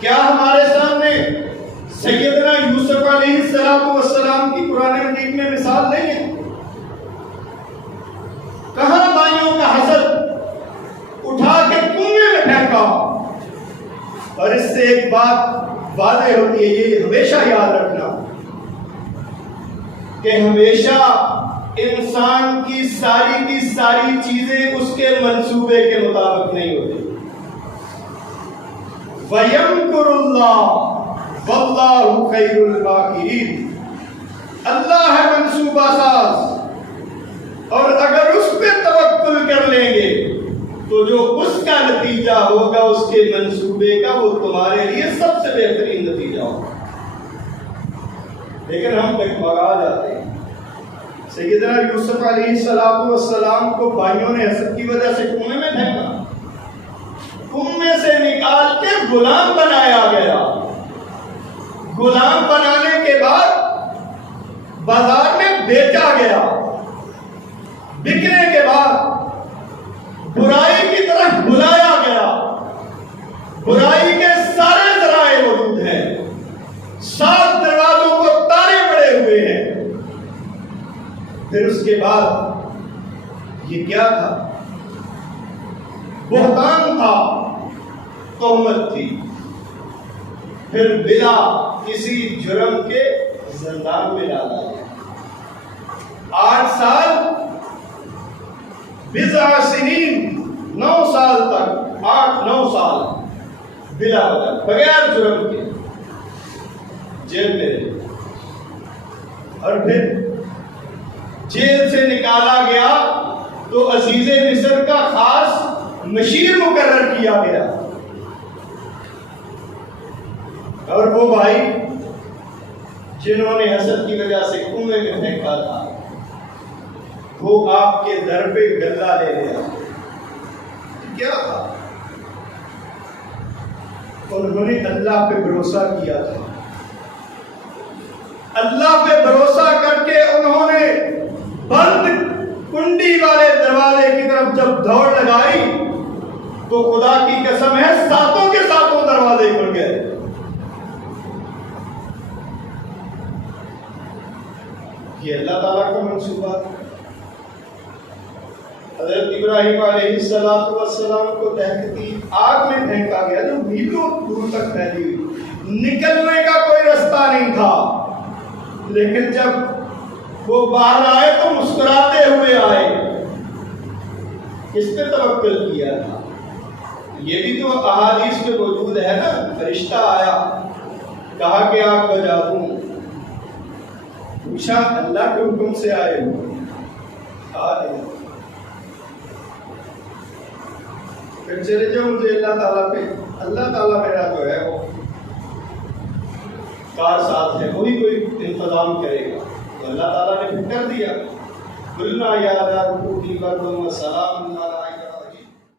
کیا ہمارے سامنے سیدنا یوسف علیہ السلام کی قرآن مجید میں مثال نہیں ہے؟ کہاں بھائیوں کا حسد اٹھا کے کنویں میں پھینکا. اور اس سے ایک بات واضح ہوتی ہے، یہ ہمیشہ یاد رکھنا کہ ہمیشہ انسان کی ساری چیزیں اس کے منصوبے کے مطابق نہیں ہوتی. وَيَمْكُرُ اللَّهُ وَاللَّهُ خَيْرُ الْمَاكِرِينَ. اللہ ہے منصوبہ ساز، اور اگر اس پہ توکل کر لیں گے تو جو اس کا نتیجہ ہوگا اس کے منصوبے کا، وہ تمہارے لیے سب سے بہترین نتیجہ ہوگا. لیکن ہم ڈگمگا جاتے ہیں. سیدنا یوسف علیہ السلام کو بھائیوں نے حسد کی وجہ سے کنویں میں پھینکا. کنویں سے نکال کے غلام بنایا گیا. غلام بنانے کے بعد بازار میں بیچا گیا. بکنے کے بعد برائی کی طرف بلایا گیا. برائی کے سارے ذرائع موجود ہیں، 7 دروازوں کو تالے پڑے ہوئے ہیں. پھر اس کے بعد یہ کیا تھا؟ بہتان تھا، تہمت تھی. پھر بلا کسی جرم کے زندان میں ڈالا گیا. 8 سال، 9 سنین، 9 سال تک، 8-9 سال بلا وجہ بغیر جرم کے جیل میں رہے. اور پھر جیل سے نکالا گیا تو عزیز مصر کا خاص مشیر مقرر کیا گیا. اور وہ بھائی جنہوں نے حسد کی وجہ سے کنویں میں پھینکا تھا، وہ آپ کے در پہ گلہ لے لیا. کیا تھا؟ انہوں نے اللہ پہ بھروسہ کیا تھا. اللہ پہ بھروسہ کر کے انہوں نے بند کنڈی والے دروازے کی طرف جب دوڑ لگائی تو خدا کی قسم ہے 7 کے 7 دروازے کھل گئے. یہ اللہ تعالیٰ کا منصوبہ. حضرت ابراہیم علیہ السلام کو دہکتی آگ میں پھینکا گیا جو میلوں دور تک پھیلی ہوئی، نکلنے کا کوئی رستہ نہیں تھا. لیکن جب وہ باہر آئے تو مسکراتے ہوئے آئے. کس پہ توکل کیا تھا؟ یہ بھی تو احادیث میں موجود ہے نا. فرشتہ آیا، کہا کہ آپ بجا دوں. پوچھا اللہ کے حکم سے آئے ہو؟ پھر چلے جاؤ مجھے اللہ تعالیٰ پہ. اللہ تعالیٰ میرا تو ہے وہ کار ساتھ ہے، وہی کوئی انتظام کرے گا. تو اللہ تعالیٰ نے پھر کر دیا. قلنا یا نار کونی بردا وسلاما علی